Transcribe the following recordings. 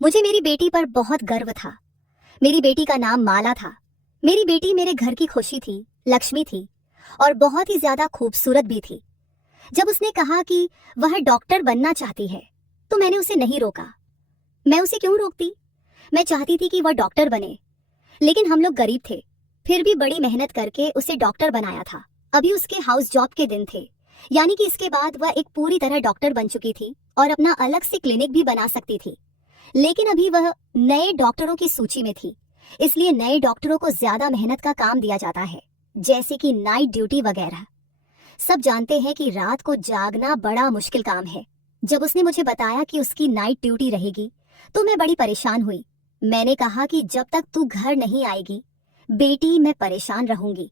मुझे मेरी बेटी पर बहुत गर्व था। मेरी बेटी का नाम माला था। मेरी बेटी मेरे घर की खुशी थी, लक्ष्मी थी और बहुत ही ज्यादा खूबसूरत भी थी। जब उसने कहा कि वह डॉक्टर बनना चाहती है, तो मैंने उसे नहीं रोका। मैं उसे क्यों रोकती? मैं चाहती थी कि वह डॉक्टर बने, लेकिन हम लोग गरीब थे। फिर भी बड़ी मेहनत करके उसे डॉक्टर बनाया था। अभी उसके हाउस जॉब के दिन थे, यानी कि इसके बाद वह एक पूरी तरह डॉक्टर बन चुकी थी और अपना अलग से क्लिनिक भी बना सकती थी। लेकिन अभी वह नए डॉक्टरों की सूची में थी, इसलिए नए डॉक्टरों को ज्यादा मेहनत का काम दिया जाता है, जैसे कि नाइट ड्यूटी वगैरह। सब जानते हैं कि रात को जागना बड़ा मुश्किल काम है। जब उसने मुझे बताया कि उसकी नाइट ड्यूटी रहेगी, तो मैं बड़ी परेशान हुई। मैंने कहा कि जब तक तू घर नहीं आएगी बेटी, मैं परेशान रहूंगी।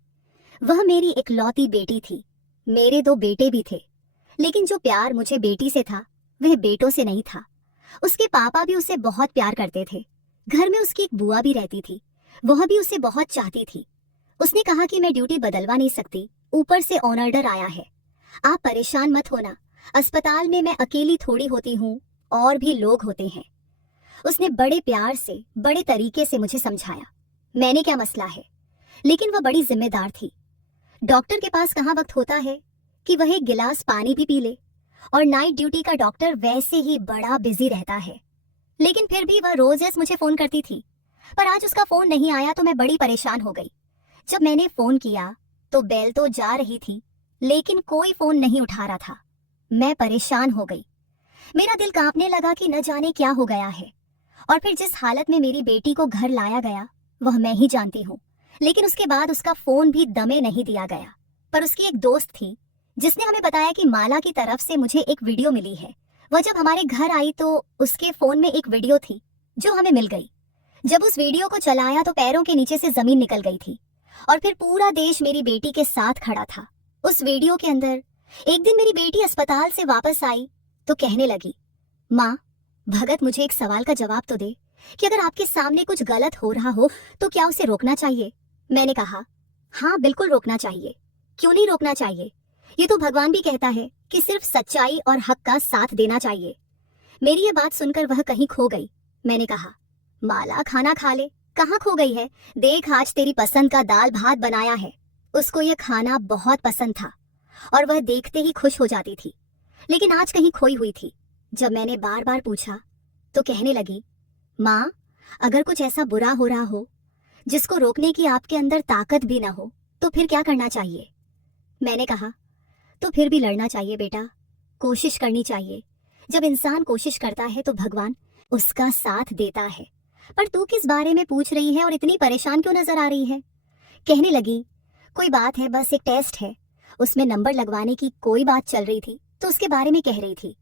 वह मेरी इकलौती बेटी थी। मेरे दो बेटे भी थे, लेकिन जो प्यार मुझे बेटी से था वह बेटों से नहीं था। उसके पापा भी उसे बहुत प्यार करते थे। घर में उसकी एक बुआ भी रहती थी, वह भी उसे बहुत चाहती थी। उसने कहा कि मैं ड्यूटी बदलवा नहीं सकती, ऊपर से ऑर्डर आया है। आप परेशान मत होना, अस्पताल में मैं अकेली थोड़ी होती हूँ, और भी लोग होते हैं। उसने बड़े प्यार से, बड़े तरीके से मुझे समझाया। मैंने क्या मसला है, लेकिन वह बड़ी जिम्मेदार थी। डॉक्टर के पास कहाँ वक्त होता है कि वह एक गिलास पानी भी पी ले, और नाइट ड्यूटी का डॉक्टर वैसे ही बड़ा बिजी रहता है। लेकिन फिर भी वह रोज मुझे फोन करती थी, पर आज उसका फोन नहीं आया तो मैं बड़ी परेशान हो गई। जब मैंने फोन किया तो बेल तो जा रही थी, लेकिन कोई फोन नहीं उठा रहा था। मैं परेशान हो गई। मेरा दिल कांपने लगा कि न जाने क्या हो गया है। और फिर जिस हालत में मेरी बेटी को घर लाया गया वह मैं ही जानती हूँ। लेकिन उसके बाद उसका फोन भी दमे नहीं दिया गया। पर उसकी एक दोस्त थी जिसने हमें बताया कि माला की तरफ से मुझे एक वीडियो मिली है। वह जब हमारे घर आई तो उसके फोन में एक वीडियो थी जो हमें मिल गई। जब उस वीडियो को चलाया तो पैरों के नीचे से जमीन निकल गई थी, और फिर पूरा देश मेरी बेटी के साथ खड़ा था। उस वीडियो के अंदर एक दिन मेरी बेटी अस्पताल से वापस आई तो कहने लगी, माँ, भगत मुझे एक सवाल का जवाब तो दे कि अगर आपके सामने कुछ गलत हो रहा हो तो क्या उसे रोकना चाहिए? मैंने कहा, हाँ बिल्कुल रोकना चाहिए। क्यों नहीं रोकना चाहिए? ये तो भगवान भी कहता है कि सिर्फ सच्चाई और हक का साथ देना चाहिए। मेरी ये बात सुनकर वह कहीं खो गई। मैंने कहा, माला खाना खा ले। कहाँ खो गई है? देख, आज तेरी पसंद का दाल भात बनाया है। उसको यह खाना बहुत पसंद था और वह देखते ही खुश हो जाती थी, लेकिन आज कहीं खोई हुई थी। जब मैंने बार बार पूछा तो कहने लगी, माँ, अगर कुछ ऐसा बुरा हो रहा हो जिसको रोकने की आपके अंदर ताकत भी ना हो तो फिर क्या करना चाहिए? मैंने कहा, तो फिर भी लड़ना चाहिए बेटा, कोशिश करनी चाहिए। जब इंसान कोशिश करता है तो भगवान उसका साथ देता है। पर तू किस बारे में पूछ रही है और इतनी परेशान क्यों नजर आ रही है? कहने लगी, कोई बात है, बस एक टेस्ट है। उसमें नंबर लगवाने की कोई बात चल रही थी तो उसके बारे में कह रही थी।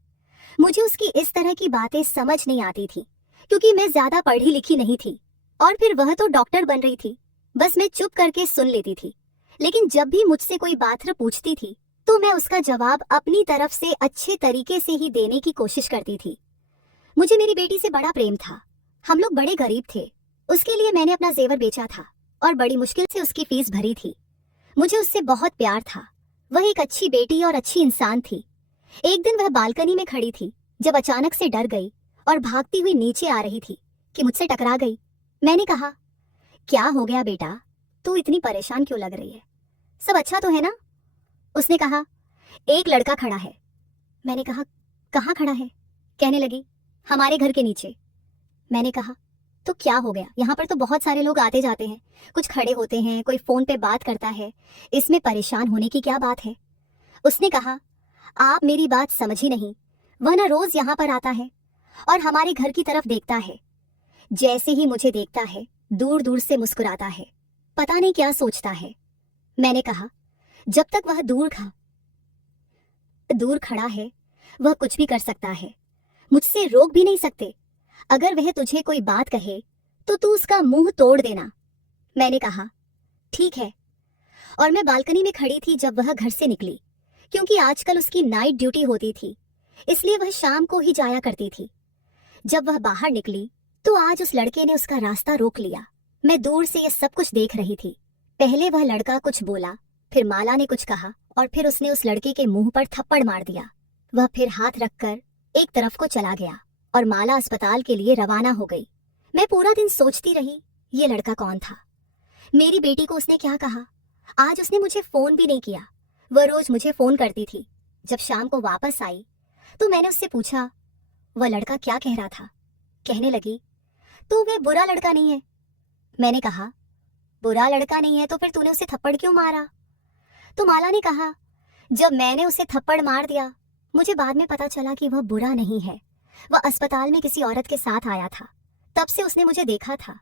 मुझे उसकी इस तरह की बातें समझ नहीं आती थी, क्योंकि मैं ज्यादा पढ़ी लिखी नहीं थी, और फिर वह तो डॉक्टर बन रही थी। बस मैं चुप करके सुन लेती थी। लेकिन जब भी मुझसे कोई बात पूछती थी तो मैं उसका जवाब अपनी तरफ से अच्छे तरीके से ही देने की कोशिश करती थी। मुझे मेरी बेटी से बड़ा प्रेम था। हम लोग बड़े गरीब थे। उसके लिए मैंने अपना जेवर बेचा था और बड़ी मुश्किल से उसकी फीस भरी थी। मुझे उससे बहुत प्यार था। वह एक अच्छी बेटी और अच्छी इंसान थी। एक दिन वह बालकनी में खड़ी थी जब अचानक से डर गई और भागती हुई नीचे आ रही थी कि मुझसे टकरा गई। मैंने कहा, क्या हो गया बेटा, तू इतनी परेशान क्यों लग रही है? सब अच्छा तो है ना? उसने कहा, एक लड़का खड़ा है। मैंने कहा, कहाँ खड़ा है? कहने लगी, हमारे घर के नीचे। मैंने कहा, तो क्या हो गया? यहाँ पर तो बहुत सारे लोग आते जाते हैं, कुछ खड़े होते हैं, कोई फोन पे बात करता है, इसमें परेशान होने की क्या बात है? उसने कहा, आप मेरी बात समझी नहीं। वह ना रोज यहाँ पर आता है और हमारे घर की तरफ देखता है। जैसे ही मुझे देखता है दूर दूर से मुस्कुराता है। पता नहीं क्या सोचता है। मैंने कहा, जब तक वह दूर खड़ा है वह कुछ भी कर सकता है, मुझसे रोक भी नहीं सकते। अगर वह तुझे कोई बात कहे तो तू उसका मुंह तोड़ देना। मैंने कहा, ठीक है। और मैं बालकनी में खड़ी थी जब वह घर से निकली, क्योंकि आजकल उसकी नाइट ड्यूटी होती थी, इसलिए वह शाम को ही जाया करती थी। जब वह बाहर निकली तो आज उस लड़के ने उसका रास्ता रोक लिया। मैं दूर से यह सब कुछ देख रही थी। पहले वह लड़का कुछ बोला, फिर माला ने कुछ कहा और फिर उसने उस लड़के के मुंह पर थप्पड़ मार दिया। वह फिर हाथ रखकर एक तरफ को चला गया और माला अस्पताल के लिए रवाना हो गई। मैं पूरा दिन सोचती रही, ये लड़का कौन था? मेरी बेटी को उसने क्या कहा? आज उसने मुझे फोन भी नहीं किया। वह रोज मुझे फोन करती थी। जब शाम को वापस आई तो मैंने उससे पूछा, वह लड़का क्या कह रहा था? कहने लगी, तो वह बुरा लड़का नहीं है। मैंने कहा, बुरा लड़का नहीं है तो फिर तूने उसे थप्पड़ क्यों मारा? तो माला ने कहा, जब मैंने उसे थप्पड़ मार दिया मुझे बाद में पता चला कि वह बुरा नहीं है। वह अस्पताल में किसी औरत के साथ आया था, तब से उसने मुझे देखा था।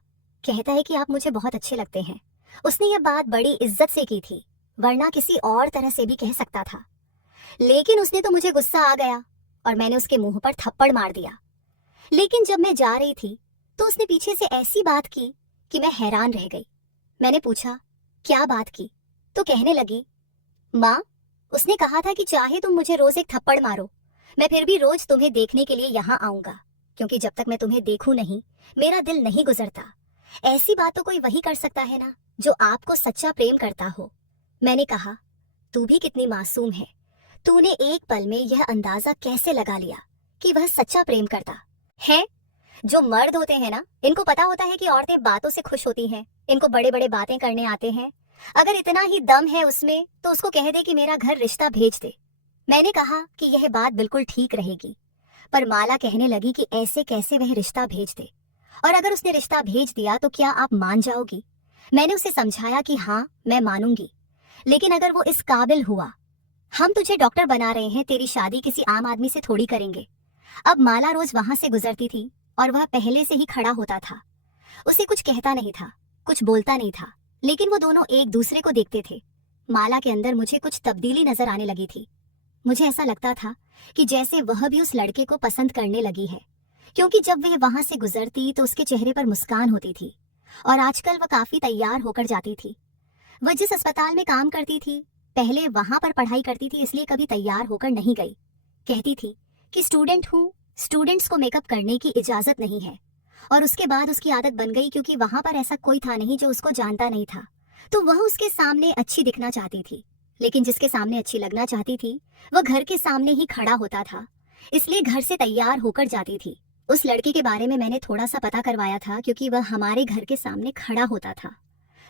कहता है कि आप मुझे बहुत अच्छे लगते हैं। उसने यह बात बड़ी इज्जत से की थी, वरना किसी और तरह से भी कह सकता था। लेकिन उसने तो मुझे गुस्सा आ गया और मैंने उसके मुंह पर थप्पड़ मार दिया। लेकिन जब मैं जा रही थी तो उसने पीछे से ऐसी बात की कि मैं हैरान रह गई। मैंने पूछा, क्या बात की? तो कहने लगी, माँ, उसने कहा था कि चाहे तुम मुझे रोज एक थप्पड़ मारो, मैं फिर भी रोज तुम्हें देखने के लिए यहाँ आऊंगा, क्योंकि जब तक मैं तुम्हें देखूं नहीं मेरा दिल नहीं गुजरता। ऐसी बात तो कोई वही कर सकता है ना जो आपको सच्चा प्रेम करता हो। मैंने कहा, तू भी कितनी मासूम है, तूने एक पल में यह अंदाजा कैसे लगा लिया कि वह सच्चा प्रेम करता है? जो मर्द होते हैं ना, इनको पता होता है कि औरतें बातों से खुश होती हैं, इनको बड़े बड़े बातें करने आते हैं। अगर इतना ही दम है उसमें तो उसको कह दे कि मेरा घर रिश्ता भेज दे। मैंने कहा कि यह बात बिल्कुल ठीक रहेगी, पर माला कहने लगी कि ऐसे कैसे वह रिश्ता भेज दे, और अगर उसने रिश्ता भेज दिया तो क्या आप मान जाओगी? मैंने उसे समझाया कि हाँ, मैं मानूंगी, लेकिन अगर वो इस काबिल हुआ। हम तुझे डॉक्टर बना रहे हैं, तेरी शादी किसी आम आदमी से थोड़ी करेंगे। अब माला रोज वहां से गुजरती थी और वह पहले से ही खड़ा होता था। उसे कुछ कहता नहीं था, कुछ बोलता नहीं था, लेकिन वो दोनों एक दूसरे को देखते थे। माला के अंदर मुझे कुछ तब्दीली नजर आने लगी थी। मुझे ऐसा लगता था कि जैसे वह भी उस लड़के को पसंद करने लगी है, क्योंकि जब वह वहां से गुजरती तो उसके चेहरे पर मुस्कान होती थी और आजकल वह काफी तैयार होकर जाती थी। वह जिस अस्पताल में काम करती थी पहले वहां पर पढ़ाई करती थी, इसलिए कभी तैयार होकर नहीं गई। कहती थी कि स्टूडेंट हूँ, स्टूडेंट्स को मेकअप करने की इजाजत नहीं है। और उसके बाद उसकी आदत बन गई, क्योंकि वहां पर ऐसा कोई था नहीं जो उसको जानता नहीं था, तो वह उसके सामने अच्छी दिखना चाहती थी। लेकिन जिसके सामने अच्छी लगना चाहती थी वह घर के सामने ही खड़ा होता था, इसलिए घर से तैयार होकर जाती थी। उस लड़के के बारे में मैंने थोड़ा सा पता करवाया था, क्योंकि वह हमारे घर के सामने खड़ा होता था,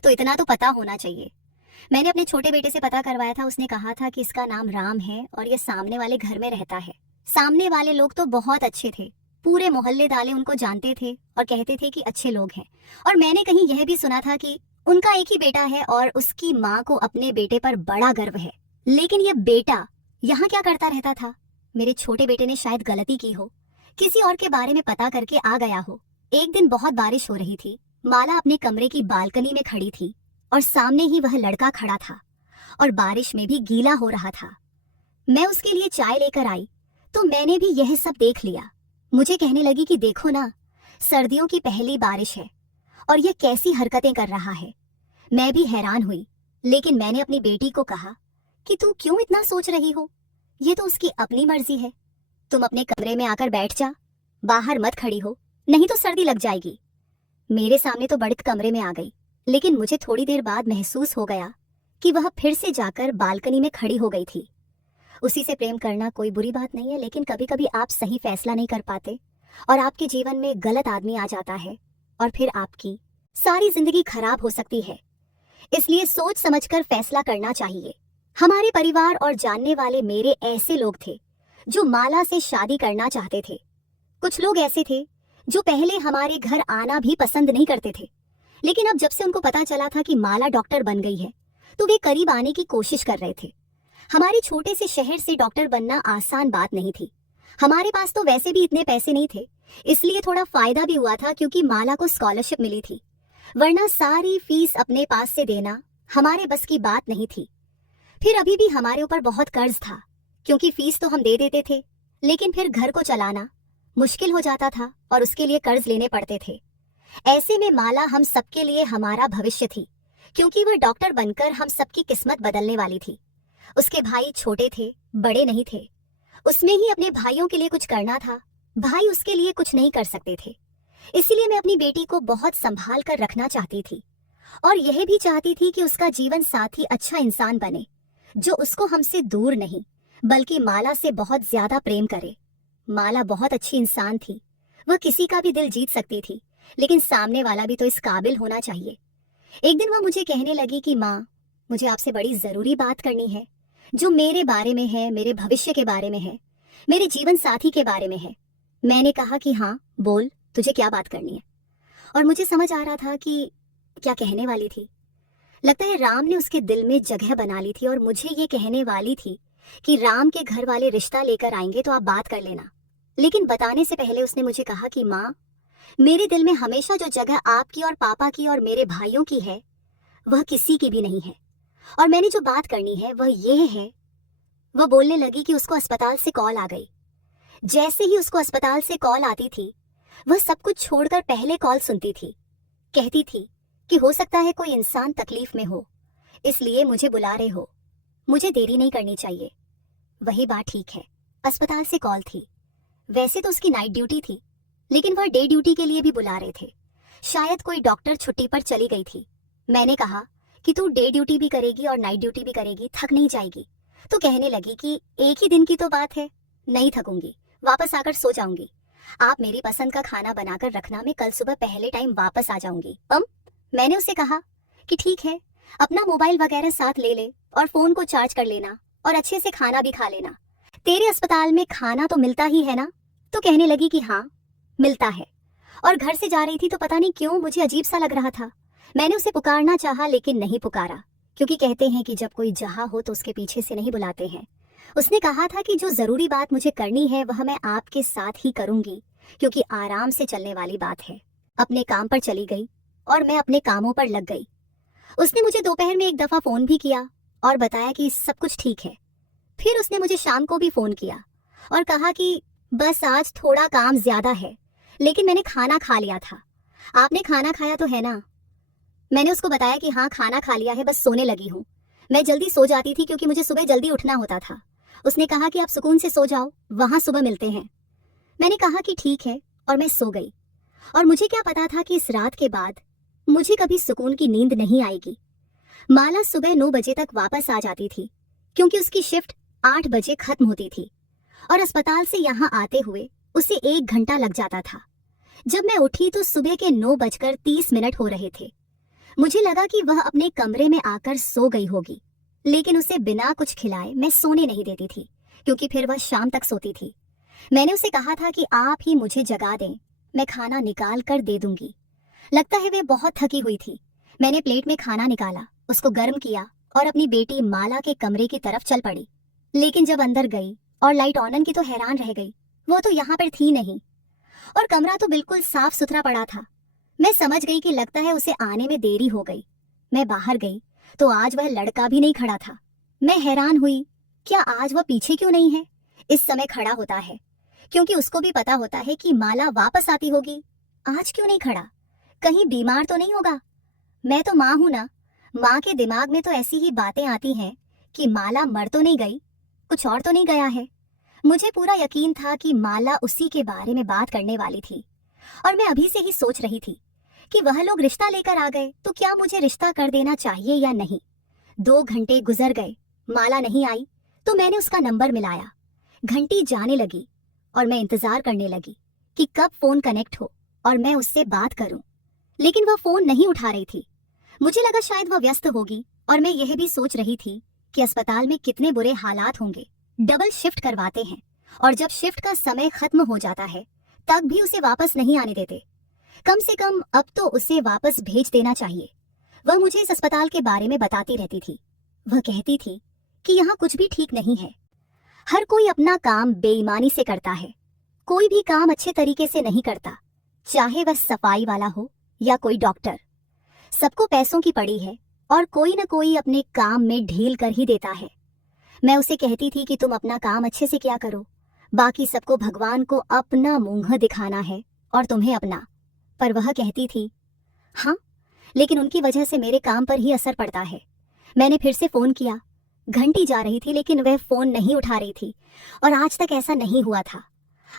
तो इतना तो पता होना चाहिए। मैंने अपने छोटे बेटे से पता करवाया था, उसने कहा था कि इसका नाम राम है और यह सामने वाले घर में रहता है। सामने वाले लोग तो बहुत अच्छे थे, पूरे मोहल्ले वाले उनको जानते थे और कहते थे कि अच्छे लोग हैं। और मैंने कहीं यह भी सुना था कि उनका एक ही बेटा है और उसकी माँ को अपने बेटे पर बड़ा गर्व है। लेकिन यह बेटा यहाँ क्या करता रहता था? मेरे छोटे बेटे ने शायद गलती की हो, किसी और के बारे में पता करके आ गया हो। एक दिन बहुत बारिश हो रही थी। माला अपने कमरे की बालकनी में खड़ी थी और सामने ही वह लड़का खड़ा था और बारिश में भी गीला हो रहा था। मैं उसके लिए चाय लेकर आई तो मैंने भी यह सब देख लिया। मुझे कहने लगी कि देखो ना, सर्दियों की पहली बारिश है और यह कैसी हरकतें कर रहा है। मैं भी हैरान हुई, लेकिन मैंने अपनी बेटी को कहा कि तू क्यों इतना सोच रही हो, ये तो उसकी अपनी मर्जी है। तुम अपने कमरे में आकर बैठ जा, बाहर मत खड़ी हो, नहीं तो सर्दी लग जाएगी। मेरे सामने तो बढ़त कमरे में आ गई, लेकिन मुझे थोड़ी देर बाद महसूस हो गया कि वह फिर से जाकर बालकनी में खड़ी हो गई थी। उसी से प्रेम करना कोई बुरी बात नहीं है, लेकिन कभी कभी आप सही फैसला नहीं कर पाते और आपके जीवन में गलत आदमी आ जाता है और फिर आपकी सारी जिंदगी खराब हो सकती है। इसलिए सोच समझकर फैसला करना चाहिए। हमारे परिवार और जानने वाले मेरे ऐसे लोग थे जो माला से शादी करना चाहते थे। कुछ लोग ऐसे थे जो पहले हमारे घर आना भी पसंद नहीं करते थे, लेकिन अब जब से उनको पता चला था कि माला डॉक्टर बन गई है तो वे करीब आने की कोशिश कर रहे थे। हमारे छोटे से शहर से डॉक्टर बनना आसान बात नहीं थी। हमारे पास तो वैसे भी इतने पैसे नहीं थे, इसलिए थोड़ा फायदा भी हुआ था क्योंकि माला को स्कॉलरशिप मिली थी, वरना सारी फीस अपने पास से देना हमारे बस की बात नहीं थी। फिर अभी भी हमारे ऊपर बहुत कर्ज था, क्योंकि फीस तो हम दे देते थे, लेकिन फिर घर को चलाना मुश्किल हो जाता था और उसके लिए कर्ज लेने पड़ते थे। ऐसे में माला हम सबके लिए हमारा भविष्य थी, क्योंकि वह डॉक्टर बनकर हम सबकी किस्मत बदलने वाली थी। उसके भाई छोटे थे, बड़े नहीं थे, उसने ही अपने भाइयों के लिए कुछ करना था। भाई उसके लिए कुछ नहीं कर सकते थे, इसीलिए मैं अपनी बेटी को बहुत संभाल कर रखना चाहती थी और यह भी चाहती थी कि उसका जीवन साथी अच्छा इंसान बने, जो उसको हमसे दूर नहीं बल्कि माला से बहुत ज्यादा प्रेम करे। माला बहुत अच्छी इंसान थी, वह किसी का भी दिल जीत सकती थी, लेकिन सामने वाला भी तो इस काबिल होना चाहिए। एक दिन वह मुझे कहने लगी कि माँ, मुझे आपसे बड़ी जरूरी बात करनी है, जो मेरे बारे में है, मेरे भविष्य के बारे में है, मेरे जीवन साथी के बारे में है। मैंने कहा कि हाँ बोल, तुझे क्या बात करनी है। और मुझे समझ आ रहा था कि क्या कहने वाली थी। लगता है राम ने उसके दिल में जगह बना ली थी और मुझे ये कहने वाली थी कि राम के घर वाले रिश्ता लेकर आएंगे तो आप बात कर लेना। लेकिन बताने से पहले उसने मुझे कहा कि माँ, मेरे दिल में हमेशा जो जगह आपकी और पापा की और मेरे भाइयों की है, वह किसी की भी नहीं है। और मैंने जो बात करनी है वह ये है। वह बोलने लगी कि उसको अस्पताल से कॉल आ गई। जैसे ही उसको अस्पताल से कॉल आती थी, वह सब कुछ छोड़कर पहले कॉल सुनती थी। कहती थी कि हो सकता है कोई इंसान तकलीफ में हो, इसलिए मुझे बुला रहे हो, मुझे देरी नहीं करनी चाहिए। वही बात ठीक है, अस्पताल से कॉल थी। वैसे तो उसकी नाइट ड्यूटी थी, लेकिन वह डे ड्यूटी के लिए भी बुला रहे थे। शायद कोई डॉक्टर छुट्टी पर चली गई थी। मैंने कहा कि तू डे ड्यूटी भी करेगी और नाइट ड्यूटी भी करेगी, थक नहीं जाएगी। तो कहने लगी कि एक ही दिन की तो बात है, नहीं थकूंगी, वापस आकर सो जाऊंगी। आप मेरी पसंद का खाना बनाकर रखना, मैं कल सुबह पहले टाइम वापस आ जाऊंगी। मैंने उसे कहा कि ठीक है, अपना मोबाइल वगैरह साथ ले ले और फोन को चार्ज कर लेना और अच्छे से खाना भी खा लेना। तेरे अस्पताल में खाना तो मिलता ही है ना। तो कहने लगी कि हाँ मिलता है। और घर से जा रही थी तो पता नहीं क्यों मुझे अजीब सा लग रहा था। मैंने उसे पुकारना चाहा लेकिन नहीं पुकारा, क्योंकि कहते हैं कि जब कोई जहाँ हो तो उसके पीछे से नहीं बुलाते हैं। उसने कहा था कि जो जरूरी बात मुझे करनी है वह मैं आपके साथ ही करूंगी, क्योंकि आराम से चलने वाली बात है। अपने काम पर चली गई और मैं अपने कामों पर लग गई। उसने मुझे दोपहर में एक दफा फोन भी किया और बताया कि सब कुछ ठीक है। फिर उसने मुझे शाम को भी फोन किया और कहा कि बस आज थोड़ा काम ज्यादा है, लेकिन मैंने खाना खा लिया था। आपने खाना खाया तो है ना। मैंने उसको बताया कि हाँ खाना खा लिया है, बस सोने लगी हूँ। मैं जल्दी सो जाती थी क्योंकि मुझे सुबह जल्दी उठना होता था। उसने कहा कि आप सुकून से सो जाओ, वहां सुबह मिलते हैं। मैंने कहा कि ठीक है और मैं सो गई। और मुझे क्या पता था कि इस रात के बाद मुझे कभी सुकून की नींद नहीं आएगी। माला सुबह 9 बजे तक वापस आ जाती थी, क्योंकि उसकी शिफ्ट 8 बजे खत्म होती थी और अस्पताल से यहाँ आते हुए उसे 1 घंटा लग जाता था। जब मैं उठी तो सुबह के 9:30 हो रहे थे। मुझे लगा कि वह अपने कमरे में आकर सो गई होगी, लेकिन उसे बिना कुछ खिलाए मैं सोने नहीं देती थी, क्योंकि फिर वह शाम तक सोती थी। मैंने उसे कहा था कि आप ही मुझे जगा दें, मैं खाना निकाल कर दे दूंगी। लगता है वह बहुत थकी हुई थी। मैंने प्लेट में खाना निकाला, उसको गर्म किया और अपनी बेटी माला के कमरे की तरफ चल पड़ी। लेकिन जब अंदर गई और लाइट ऑन की तो हैरान रह गई, वो तो यहाँ पर थी नहीं और कमरा तो बिल्कुल साफ सुथरा पड़ा था। मैं समझ गई कि लगता है उसे आने में देरी हो गई। मैं बाहर गई तो आज वह लड़का भी नहीं खड़ा था। मैं हैरान हुई, क्या आज वह पीछे क्यों नहीं है। इस समय खड़ा होता है, क्योंकि उसको भी पता होता है कि माला वापस आती होगी। आज क्यों नहीं खड़ा, कहीं बीमार तो नहीं होगा। मैं तो माँ हूं ना, माँ के दिमाग में तो ऐसी ही बातें आती हैं कि माला मर तो नहीं गई, कुछ और तो नहीं गया है। मुझे पूरा यकीन था कि माला उसी के बारे में बात करने वाली थी और मैं अभी से ही सोच रही थी कि वह लोग रिश्ता लेकर आ गए तो क्या मुझे रिश्ता कर देना चाहिए या नहीं। 2 घंटे गुजर गए, माला नहीं आई तो मैंने उसका नंबर मिलाया। घंटी जाने लगी और मैं इंतजार करने लगी कि कब फोन कनेक्ट हो और मैं उससे बात करूं, लेकिन वह फोन नहीं उठा रही थी। मुझे लगा शायद वह व्यस्त होगी और मैं यह भी सोच रही थी कि अस्पताल में कितने बुरे हालात होंगे। डबल शिफ्ट करवाते हैं और जब शिफ्ट का समय खत्म हो जाता है तब भी उसे वापस नहीं आने देते। कम से कम अब तो उसे वापस भेज देना चाहिए। वह मुझे इस अस्पताल के बारे में बताती रहती थी। वह कहती थी कि यहाँ कुछ भी ठीक नहीं है। हर कोई अपना काम बेईमानी से करता है, कोई भी काम अच्छे तरीके से नहीं करता, चाहे वह सफाई वाला हो या कोई डॉक्टर। सबको पैसों की पड़ी है और कोई न कोई अपने काम में ढील कर ही देता है। मैं उसे कहती थी कि तुम अपना काम अच्छे से किया करो, बाकी सबको भगवान को अपना मुंह दिखाना है और तुम्हें अपना। पर वह कहती थी हाँ, लेकिन उनकी वजह से मेरे काम पर ही असर पड़ता है। मैंने फिर से फोन किया, घंटी जा रही थी लेकिन वह फोन नहीं उठा रही थी और आज तक ऐसा नहीं हुआ था।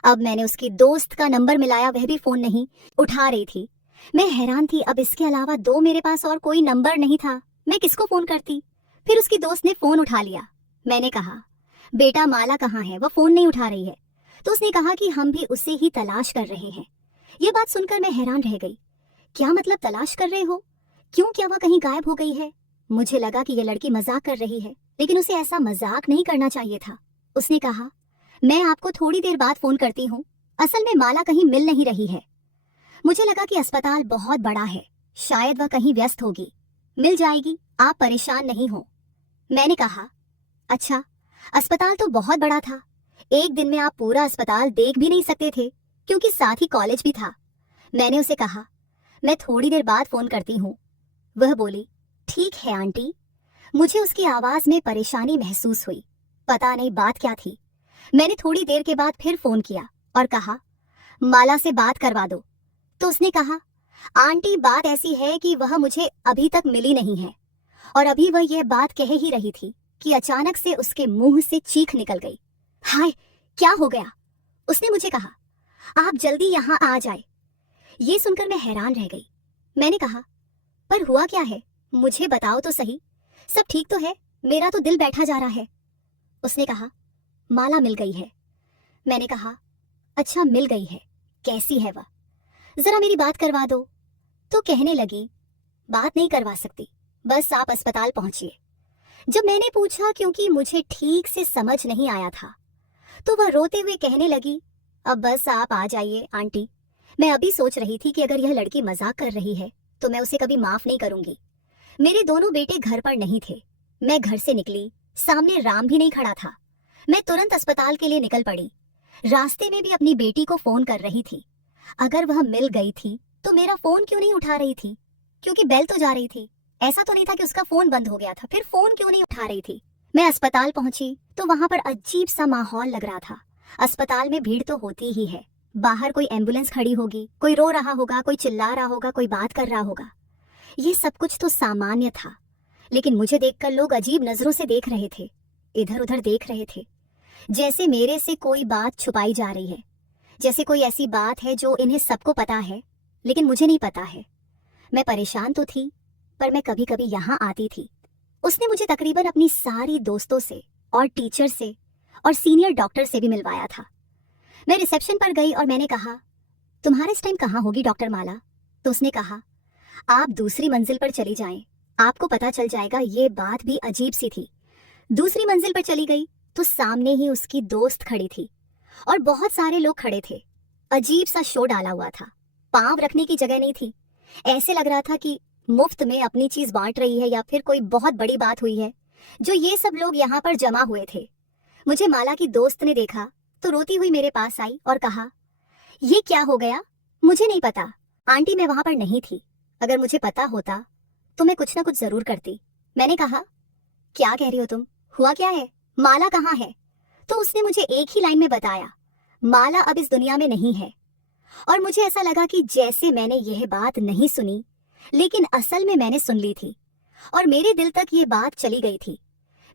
अब मैंने उसकी दोस्त का नंबर मिलाया, वह भी फोन नहीं उठा रही थी। मैं हैरान थी, अब इसके अलावा दो मेरे पास और कोई नंबर नहीं था, मैं किसको फोन करती। फिर उसकी दोस्त ने फोन उठा लिया। मैंने कहा बेटा माला कहाँ है, वह फोन नहीं उठा रही है। तो उसने कहा कि हम भी उसे ही तलाश कर रहे हैं, ये बात सुनकर मैं हैरान रह गई। क्या मतलब तलाश कर रहे हो? क्यों, क्या वह कहीं गायब हो गई है? मुझे लगा कि यह लड़की मजाक कर रही है, लेकिन उसे ऐसा मजाक नहीं करना चाहिए था। उसने कहा, मैं आपको थोड़ी देर बाद फोन करती हूँ। असल में माला कहीं मिल नहीं रही है। मुझे लगा कि अस्पताल बहुत बड़ा है, शायद वह कहीं व्यस्त होगी। मिल जाएगी, आप परेशान नहीं हो। मैंने कहा, अच्छा, अस्पताल तो बहुत बड़ा था। एक दिन में आप पूरा अस्पताल देख भी नहीं सकते थे, क्योंकि साथ ही कॉलेज भी था। मैंने उसे कहा, मैं थोड़ी देर बाद फोन करती हूँ। वह बोली, ठीक है आंटी। मुझे उसकी आवाज में परेशानी महसूस हुई। पता नहीं बात क्या थी। मैंने थोड़ी देर के बाद फिर फोन किया और कहा, माला से बात करवा दो। तो उसने कहा, आंटी बात ऐसी है कि वह मुझे अभी तक मिली नहीं है। और अभी वह यह बात कह ही रही थी कि अचानक से उसके मुंह से चीख निकल गई। हाय, क्या हो गया? उसने मुझे कहा, आप जल्दी यहाँ आ जाए। ये सुनकर मैं हैरान रह गई। मैंने कहा, पर हुआ क्या है? मुझे बताओ तो सही। सब ठीक तो है? मेरा तो दिल बैठा जा रहा है। उसने कहा, माला मिल गई है। मैंने कहा, अच्छा, मिल गई है? कैसी है वह? जरा मेरी बात करवा दो। तो कहने लगी, बात नहीं करवा सकती, बस आप अस्पताल पहुंचिए। जब मैंने पूछा, क्योंकि मुझे ठीक से समझ नहीं आया था, तो वह रोते हुए कहने लगी, अब बस आप आ जाइए आंटी। मैं अभी सोच रही थी कि अगर यह लड़की मजाक कर रही है तो मैं उसे कभी माफ नहीं करूंगी। मेरे दोनों बेटे घर पर नहीं थे। मैं घर से निकली, सामने राम भी नहीं खड़ा था। मैं तुरंत अस्पताल के लिए निकल पड़ी। रास्ते में भी अपनी बेटी को फोन कर रही थी। अगर वह मिल गई थी तो मेरा फोन क्यों नहीं उठा रही थी? क्योंकि बेल तो जा रही थी। ऐसा तो नहीं था कि उसका फोन बंद हो गया था, फिर फोन क्यों नहीं उठा रही थी? मैं अस्पताल पहुंची तो वहां पर अजीब सा माहौल लग रहा था। अस्पताल में भीड़ तो होती ही है। बाहर कोई एम्बुलेंस खड़ी होगी, कोई रो रहा होगा, कोई चिल्ला रहा होगा, कोई बात कर रहा होगा। ये सब कुछ तो सामान्य था, लेकिन मुझे देखकर लोग अजीब नजरों से देख रहे थे, इधर उधर देख रहे थे, जैसे मेरे से कोई बात छुपाई जा रही है, जैसे कोई ऐसी बात है जो इन्हें सबको पता है लेकिन मुझे नहीं पता है। मैं परेशान तो थी, पर मैं कभी कभी यहाँ आती थी। उसने मुझे तकरीबन अपनी सारी दोस्तों से और टीचर से और सीनियर डॉक्टर से भी मिलवाया था। मैं रिसेप्शन पर गई और मैंने कहा, तुम्हारा इस टाइम कहाँ होगी डॉक्टर माला? तो उसने कहा, आप दूसरी मंजिल पर चली जाएं, आपको पता चल जाएगा। ये बात भी अजीब सी थी। दूसरी मंजिल पर चली गई तो सामने ही उसकी दोस्त खड़ी थी और बहुत सारे लोग खड़े थे। अजीब सा शो डाला हुआ था, पांव रखने की जगह नहीं थी। ऐसे लग रहा था कि मुफ्त में अपनी चीज बांट रही है या फिर कोई बहुत बड़ी बात हुई है जो ये सब लोग यहाँ पर जमा हुए थे। मुझे माला की दोस्त ने देखा तो रोती हुई मेरे पास आई और कहा, ये क्या हो गया? मुझे नहीं पता आंटी, मैं वहां पर नहीं थी। अगर मुझे पता होता तो मैं कुछ ना कुछ जरूर करती। मैंने कहा, क्या कह रही हो तुम? हुआ क्या है? माला कहाँ है? तो उसने मुझे एक ही लाइन में बताया, माला अब इस दुनिया में नहीं है। और मुझे ऐसा लगा कि जैसे मैंने यह बात नहीं सुनी, लेकिन असल में मैंने सुन ली थी और मेरे दिल तक ये बात चली गई थी।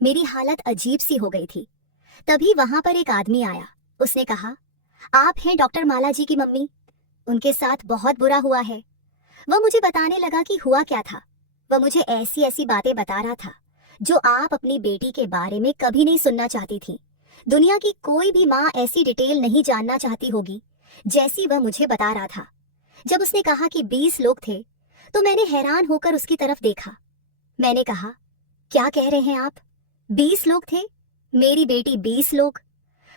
मेरी हालत अजीब सी हो गई थी। तभी वहां पर एक आदमी आया। उसने कहा, आप हैं डॉक्टर माला जी की मम्मी? उनके साथ बहुत बुरा हुआ है। वह मुझे बताने लगा कि हुआ क्या था। वह मुझे ऐसी ऐसी बातें बता रहा था जो आप अपनी बेटी के बारे में कभी नहीं सुनना चाहती थी। दुनिया की कोई भी माँ ऐसी डिटेल नहीं जानना चाहती होगी जैसी वह मुझे बता रहा था। जब उसने कहा कि 20 लोग थे तो मैंने हैरान होकर उसकी तरफ देखा। मैंने कहा, क्या कह रहे हैं आप? 20 लोग थे? मेरी बेटी 20 लोग?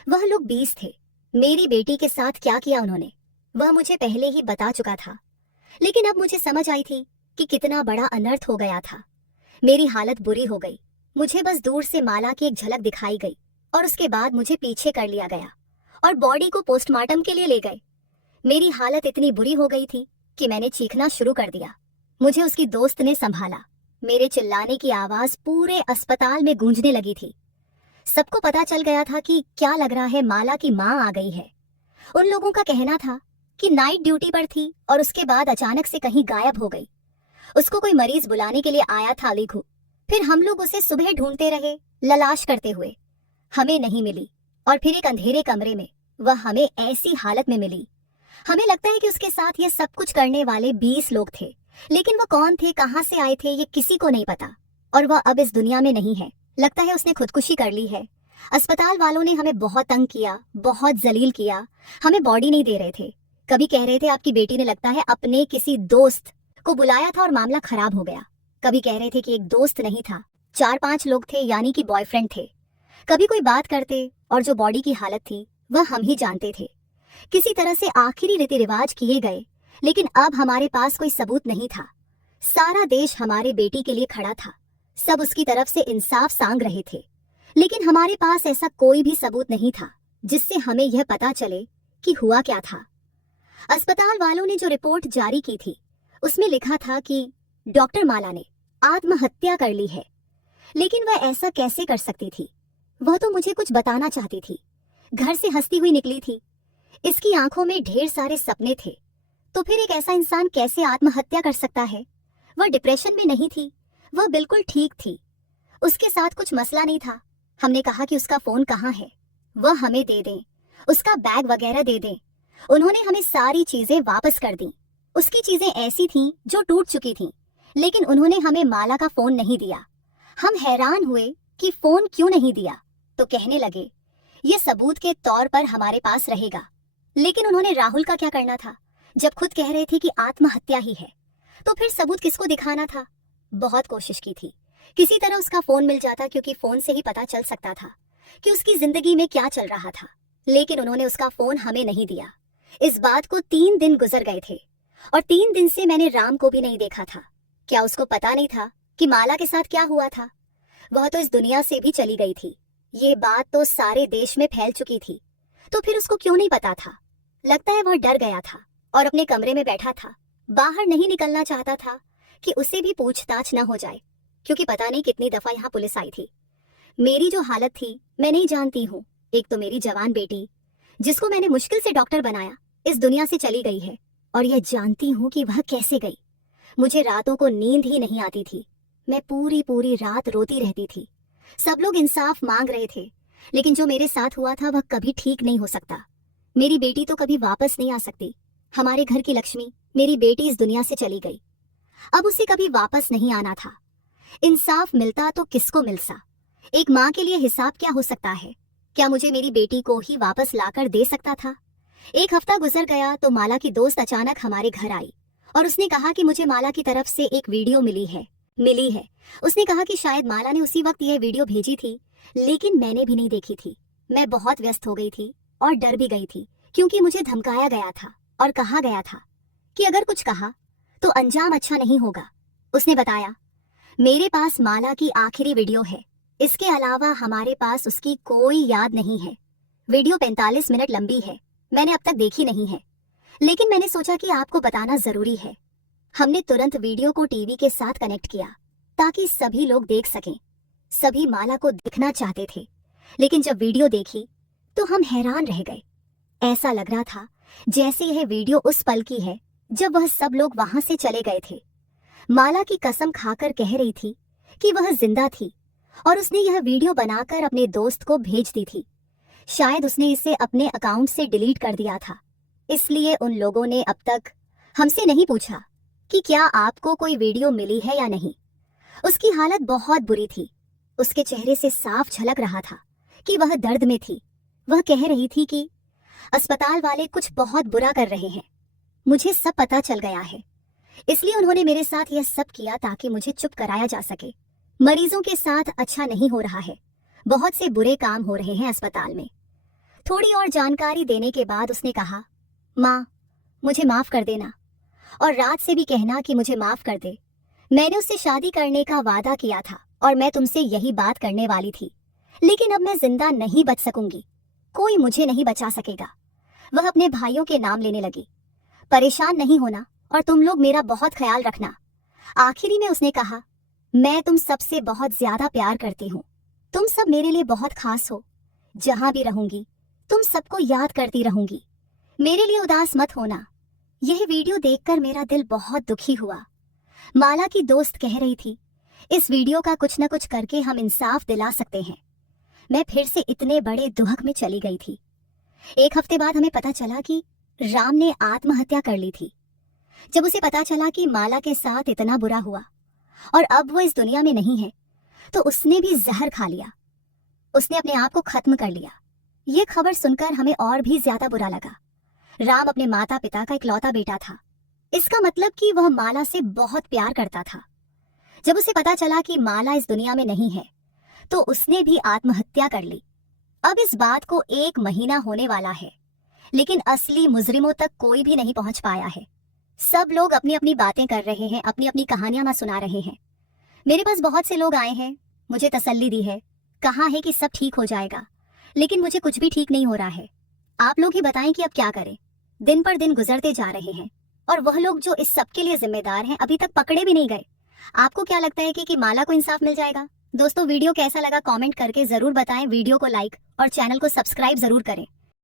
वह लोग 20 थे। मेरी बेटी के साथ क्या किया उन्होंने, वह मुझे पहले ही बता चुका था। लेकिन अब मुझे समझ आई थी कि कितना बड़ा अनर्थ हो गया था। मेरी हालत बुरी हो गई। मुझे बस दूर से माला की एक झलक दिखाई गई और उसके बाद मुझे पीछे कर लिया गया और बॉडी को पोस्टमार्टम के लिए ले गए। मेरी हालत इतनी बुरी हो गई थी कि मैंने चीखना शुरू कर दिया। मुझे उसकी दोस्त ने संभाला। मेरे चिल्लाने की आवाज पूरे अस्पताल में गूंजने लगी थी। सबको पता चल गया था कि क्या लग रहा है, माला की माँ आ गई है। उन लोगों का कहना था कि नाइट ड्यूटी पर थी और उसके बाद अचानक से कहीं गायब हो गई। उसको कोई मरीज बुलाने के लिए आया था अलीघू। फिर हम लोग उसे सुबह ढूंढते रहे, ललाश करते हुए। हमें नहीं मिली और फिर एक अंधेरे कमरे में वह हमें ऐसी हालत में मिली। हमें लगता है कि उसके साथ ये सब कुछ करने वाले 20 लोग थे, लेकिन वो कौन थे, कहाँ से आए थे, ये किसी को नहीं पता। और वह अब इस दुनिया में नहीं है। लगता है उसने खुदकुशी कर ली है। अस्पताल वालों ने हमें बहुत तंग किया, बहुत जलील किया। हमें बॉडी नहीं दे रहे थे। कभी कह रहे थे आपकी बेटी ने लगता है अपने किसी दोस्त को बुलाया था और मामला खराब हो गया। कभी कह रहे थे कि एक दोस्त नहीं था, 4-5 लोग थे, यानी कि बॉयफ्रेंड थे। कभी कोई बात करते और जो बॉडी की हालत थी वह हम ही जानते थे। किसी तरह से आखिरी रीति रिवाज किए गए, लेकिन अब हमारे पास कोई सबूत नहीं था। सारा देश हमारे बेटी के लिए खड़ा था, सब उसकी तरफ से इंसाफ सांग रहे थे, लेकिन हमारे पास ऐसा कोई भी सबूत नहीं था जिससे हमें यह पता चले कि हुआ क्या था। अस्पताल वालों ने जो रिपोर्ट जारी की थी उसमें लिखा था कि डॉक्टर माला ने आत्महत्या कर ली है, लेकिन वह ऐसा कैसे कर सकती थी? वह तो मुझे कुछ बताना चाहती थी, घर से हंसती हुई निकली थी, इसकी आंखों में ढेर सारे सपने थे, तो फिर एक ऐसा इंसान कैसे आत्महत्या कर सकता है? वह डिप्रेशन में नहीं थी, वह बिल्कुल ठीक थी, उसके साथ कुछ मसला नहीं था। हमने कहा कि उसका फोन कहाँ है, वह हमें दे दें, उसका बैग वगैरह दे दें। उन्होंने हमें सारी चीजें वापस कर दी। उसकी चीजें ऐसी थीं जो टूट चुकी थीं, लेकिन उन्होंने हमें माला का फोन नहीं दिया। हम हैरान हुए कि फोन क्यों नहीं दिया, तो कहने लगे ये सबूत के तौर पर हमारे पास रहेगा। लेकिन उन्होंने राहुल का क्या करना था? जब खुद कह रहे थे कि आत्महत्या ही है, तो फिर सबूत किसको दिखाना था? बहुत कोशिश की थी, किसी तरह उसका फोन मिल जाता, क्योंकि फोन से ही पता चल सकता था कि उसकी जिंदगी में क्या चल रहा था। लेकिन उन्होंने उसका फोन हमें नहीं दिया। इस बात को 3 दिन गुजर गए थे और 3 दिन से मैंने राम को भी नहीं देखा था। क्या उसको पता नहीं था कि माला के साथ क्या हुआ था? वह तो इस दुनिया से भी चली गई थी, ये बात तो सारे देश में फैल चुकी थी, तो फिर उसको क्यों नहीं पता था? लगता है वह डर गया था और अपने कमरे में बैठा था, बाहर नहीं निकलना चाहता था कि उसे भी पूछताछ न हो जाए, क्योंकि पता नहीं कितनी दफा यहाँ पुलिस आई थी। मेरी जो हालत थी मैं नहीं जानती हूँ। एक तो मेरी जवान बेटी, जिसको मैंने मुश्किल से डॉक्टर बनाया, इस दुनिया से चली गई है, और यह जानती हूँ कि वह कैसे गई। मुझे रातों को नींद ही नहीं आती थी, मैं पूरी पूरी रात रोती रहती थी। सब लोग इंसाफ मांग रहे थे, लेकिन जो मेरे साथ हुआ था वह कभी ठीक नहीं हो सकता। मेरी बेटी तो कभी वापस नहीं आ सकती। हमारे घर की लक्ष्मी, मेरी बेटी, इस दुनिया से चली गई, अब उसे कभी वापस नहीं आना था। इंसाफ मिलता तो किसको मिलता? एक माँ के लिए हिसाब क्या हो सकता है? क्या मुझे मेरी बेटी को ही वापस लाकर दे सकता था? 1 हफ्ता गुजर गया तो माला की दोस्त अचानक हमारे घर आई और उसने कहा कि मुझे माला की तरफ से एक वीडियो मिली है। उसने कहा कि शायद माला ने उसी वक्त यह वीडियो भेजी थी, लेकिन मैंने भी नहीं देखी थी। मैं बहुत व्यस्त हो गई थी और डर भी गई थी, क्योंकि मुझे धमकाया गया था और कहा गया था कि अगर कुछ कहा तो अंजाम अच्छा नहीं होगा। उसने बताया, मेरे पास माला की आखिरी वीडियो है, इसके अलावा हमारे पास उसकी कोई याद नहीं है। वीडियो 45 मिनट लंबी है, मैंने अब तक देखी नहीं है, लेकिन मैंने सोचा कि आपको बताना जरूरी है। हमने तुरंत वीडियो को टीवी के साथ कनेक्ट किया ताकि सभी लोग देख सकें। सभी माला को दिखना चाहते थे, लेकिन जब वीडियो देखी तो हम हैरान रह गए। ऐसा लग रहा था जैसे यह वीडियो उस पल की है जब वह सब लोग वहां से चले गए थे। माला की कसम खाकर कह रही थी कि वह जिंदा थी और उसने यह वीडियो बनाकर अपने दोस्त को भेज दी थी। शायद उसने इसे अपने अकाउंट से डिलीट कर दिया था, इसलिए उन लोगों ने अब तक हमसे नहीं पूछा कि क्या आपको कोई वीडियो मिली है या नहीं। उसकी हालत बहुत बुरी थी, उसके चेहरे से साफ झलक रहा था कि वह दर्द में थी। वह कह रही थी कि अस्पताल वाले कुछ बहुत बुरा कर रहे हैं, मुझे सब पता चल गया है, इसलिए उन्होंने मेरे साथ यह सब किया ताकि मुझे चुप कराया जा सके। मरीजों के साथ अच्छा नहीं हो रहा है, बहुत से बुरे काम हो रहे हैं अस्पताल में। थोड़ी और जानकारी देने के बाद उसने कहा, माँ मुझे माफ कर देना, और रात से भी कहना कि मुझे माफ कर दे। मैंने उससे शादी करने का वादा किया था और मैं तुमसे यही बात करने वाली थी, लेकिन अब मैं जिंदा नहीं बच सकूंगी, कोई मुझे नहीं बचा सकेगा। वह अपने भाइयों के नाम लेने लगी। परेशान नहीं होना और तुम लोग मेरा बहुत ख्याल रखना। आखिरी में उसने कहा, मैं तुम सबसे बहुत ज्यादा प्यार करती हूँ, तुम सब मेरे लिए बहुत खास हो। जहां भी रहूंगी तुम सबको याद करती रहूंगी, मेरे लिए उदास मत होना। यह वीडियो देखकर मेरा दिल बहुत दुखी हुआ। माला की दोस्त कह रही थी, इस वीडियो का कुछ न कुछ करके हम इंसाफ दिला सकते हैं। मैं फिर से इतने बड़े दुहक में चली गई थी। 1 हफ्ते बाद हमें पता चला कि राम ने आत्महत्या कर ली थी। जब उसे पता चला कि माला के साथ इतना बुरा हुआ और अब वो इस दुनिया में नहीं है, तो उसने भी जहर खा लिया। उसने अपने आप को खत्म कर लिया। ये खबर सुनकर हमें और भी ज्यादा बुरा लगा। राम अपने माता पिता का इकलौता बेटा था। इसका मतलब कि वह माला से बहुत प्यार करता था। जब उसे पता चला कि माला इस दुनिया में नहीं है तो उसने भी आत्महत्या कर ली। अब इस बात को 1 महीना होने वाला है, लेकिन असली मुजरिमों तक कोई भी नहीं पहुंच पाया है। सब लोग अपनी अपनी बातें कर रहे हैं, अपनी अपनी कहानियां ना सुना रहे हैं। मेरे पास बहुत से लोग आए हैं, मुझे तसल्ली दी है, कहा है कि सब ठीक हो जाएगा, लेकिन मुझे कुछ भी ठीक नहीं हो रहा है। आप लोग ही बताएं कि अब क्या करें। दिन पर दिन गुजरते जा रहे हैं और वह लोग जो इस सब के लिए जिम्मेदार हैं अभी तक पकड़े भी नहीं गए। आपको क्या लगता है कि माला को इंसाफ मिल जाएगा? दोस्तों, वीडियो कैसा लगा कमेंट करके जरूर बताएं। वीडियो को लाइक और चैनल को सब्सक्राइब जरूर करें।